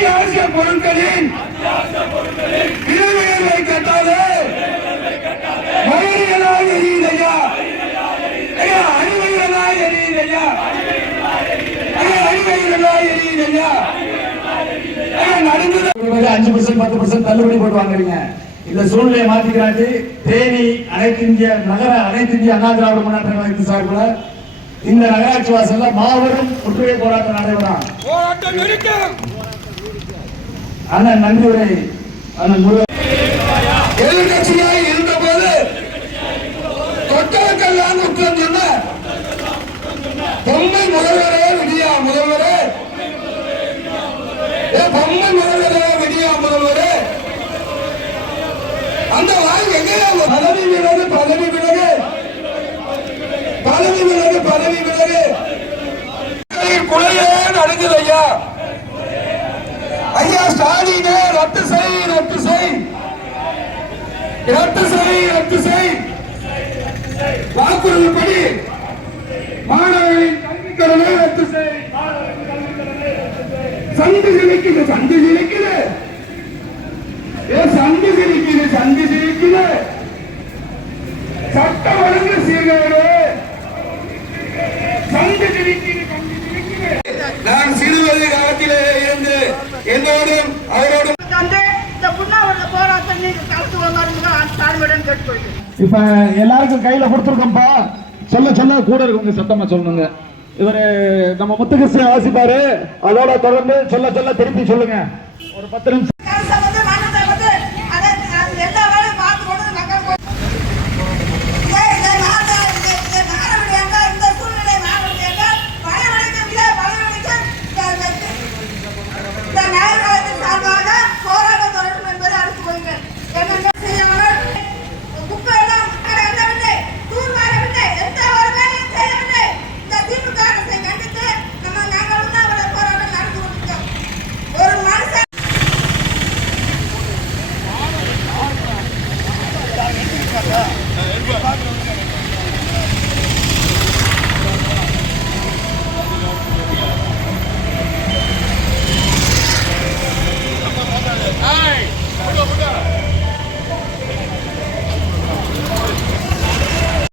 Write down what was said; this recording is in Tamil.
பொருட்களின் விலையுயர்வை கட்டாது மயிர்களாக எரியுதையா? ஐயா அடிமைகளாக எரியுதையா? ஐயா அடிமைகளாக எரியுதையா? அஞ்சு பர்சன்ட் பத்து பர்சன்ட் தள்ளுபடி போட்டு வாங்குறீங்க. இந்த சூழ்நிலையை மாத்திக்கிறாட்டி தேனி அனைத்து இந்திய நகர அனைத்து இந்திய அண்ணா திராவிட முன்னேற்ற கழகத்தின் சார்பில் இந்த நகராட்சி வாசல்ல மாபெரும் முற்றுகை போராட்டம் நெருக்கம். அண்ணன் நன்றி உரை. அண்ணன் முருகன் எதிர்கட்சியாய் இருந்த போது தொட்டலுக்கெல்லாம் குற்றம் சொன்ன பொம்மை முதல்வரே விடியா முதல்வரே ஏ பொம்மை முதல்வரே விடியா முதல்வரே அந்த வாய் எங்கே பதவி விலகு பதவி விலகு. பதவி விலகு பதவி விலகு. குலையே நடக்குது ஐயா. ஐயா ரத்து செய் ரத்து செய். ரத்து செய் ரத்து செய். வாக்குறுதிப்படி மாணவர்களின் கல்விக் கடனை ரத்து செய். சந்து சிரிக்குது சந்து சிரிக்குது. ஏ சந்து சிரிக்குது சந்து சிரிக்குது. சட்ட ஒழுங்கு சீர்கேடு. சந்து சிரிக்குது நான் சிறுவது காலத்திலே இருந்து என்னோடு இப்ப எல்லாருக்கும் கையில கொடுத்துருக்கோம்ப்பா. சொல்ல சொல்ல கூட இருக்கவங்க சத்தமா சொல்லணுங்க. இவரு நம்ம முத்துகிருஷ்ணன் வாசிப்பாரு. அதோட தொடர்ந்து சொல்ல சொல்ல திருப்பி சொல்லுங்க. ஒரு பத்து நிமிஷம்.